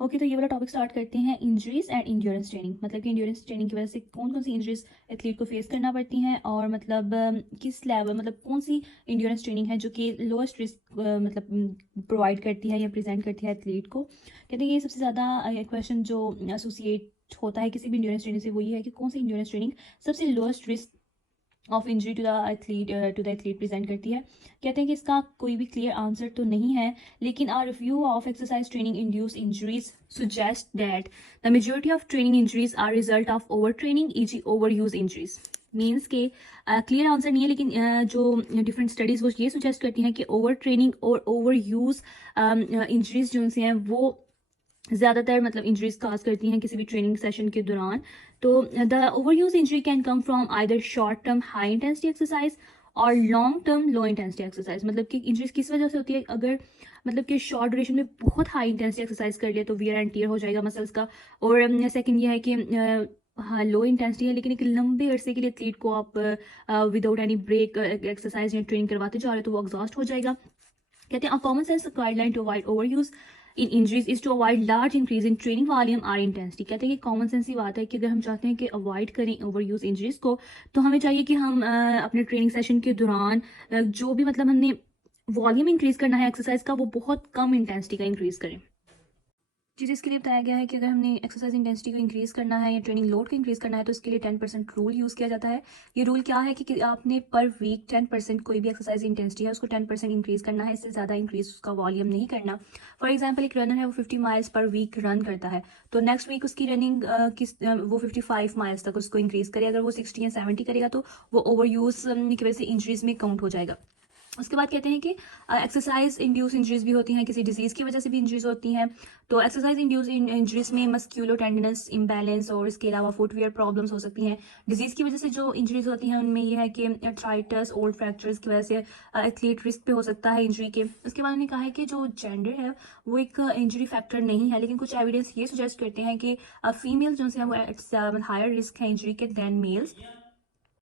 Okay, तो ये वाला टॉपिक स्टार्ट करते हैं, इंजरीज एंड इंड्योरेंस ट्रेनिंग। मतलब कि इंड्योरेंस ट्रेनिंग की वजह से कौन कौन सी इंजरीज एथलीट को फेस करना पड़ती हैं, और मतलब किस लेवल, मतलब कौन सी इंड्योरेंस ट्रेनिंग है जो कि लोएस्ट रिस्क मतलब प्रोवाइड करती है या प्रेजेंट करती है एथलीट को। कहते हैं ये सबसे ज़्यादा क्वेश्चन जो एसोसिएट होता है किसी भी इंड्योरेंस ट्रेनिंग से, वो ये है कि कौन सी इंड्योरेंस ट्रेनिंग सबसे lowest risk of injury to the athlete present करती है। कहते हैं कि इसका कोई भी क्लियर आंसर तो नहीं है, लेकिन our review of exercise training induce injuries suggest that the majority of training injuries are result of overtraining, e.g. overuse injuries. Means के क्लियर आंसर नहीं है, लेकिन जो डिफरेंट स्टडीज़ वो ये सुजेस्ट करती हैं कि ओवर ट्रेनिंग और ओवर यूज़ इंजरीज जो हैं वो ज़्यादातर मतलब इंजरीज काज करती हैं किसी भी ट्रेनिंग सेशन के दौरान। तो the over use injury can come from either short term high intensity exercise और long term low intensity exercise. मतलब कि इंजरीज किस वजह से होती है, अगर मतलब कि शॉर्ट ड्यूरेशन में बहुत हाई इंटेंसिटी एक्सरसाइज कर लिया तो वियर एंड टियर हो जाएगा मसल्स का। और सेकंड ये है कि हाँ लो इंटेंसिटी है, लेकिन एक लंबे अरसे के लिए एथलीट को आप विदाउट एनी ब्रेक एक्सरसाइज या ट्रेनिंग करवाते जा रहे हो तो वो एग्जॉस्ट हो जाएगा। कहते हैं common sense guideline to avoid over use in injuries is to avoid large increase in training volume और इंटेंसिटी। कहते हैं कि कॉमन सेंस ही बात है कि अगर हम चाहते हैं कि अवॉइड करें ओवर यूज इंजरीज को, तो हमें चाहिए कि हम अपने ट्रेनिंग सेशन के दौरान जो भी मतलब हमने वॉल्यूम इंक्रीज करना है एक्सरसाइज का, वो बहुत कम इंटेंसिटी का इंक्रीज करें। चीज़ इसके लिए बताया गया है कि अगर हमने एक्सरसाइज इंटेंसिटी को इंक्रीज़ करना है या ट्रेनिंग लोड को इंक्रीज़ करना है तो इसके लिए 10% रूल यूज़ किया जाता है। ये रूल क्या है कि आपने पर वीक 10% कोई भी एक्सरसाइज इंटेंसिटी है उसको 10% इंक्रीज़ करना है, इससे ज़्यादा इंक्रीज़ उसका वॉल्यूम नहीं करना। फॉर एग्जाम्पल एक रनर है वो 50 माइल्स पर वीक रन करता है, तो नेक्स्ट वीक उसकी रनिंग वो 55 माइल्स तक उसको इंक्रीज़ करे। अगर वो 60 या 70 करेगा तो वो ओवर यूज़ की वजह से इंजरीज में काउंट हो जाएगा। उसके बाद कहते हैं कि एक्सरसाइज इंड्यूस इंजरीज भी होती हैं, किसी डिजीज़ की वजह से भी इंजरीज होती हैं। तो एक्सरसाइज इंड्यूस इंजरीज में मस्क्यूलो टेंडनस इम्बैलेंस और इसके अलावा फुटवेयर प्रॉब्लम्स हो सकती हैं। डिजीज़ की वजह से जो इंजरीज होती हैं उनमें यह है कि आर्थराइटिस, ओल्ड फ्रैक्चर्स की वजह से एथलीट रिस्क पे हो सकता है इंजरी के। उसके बाद उन्होंने कहा है कि जो जेंडर है वो एक इंजरी फैक्टर नहीं है, लेकिन कुछ एविडेंस ये सुजेस्ट करते हैं कि फीमेल जो है वो हायर रिस्क है इंजरी के दैन मेल्स।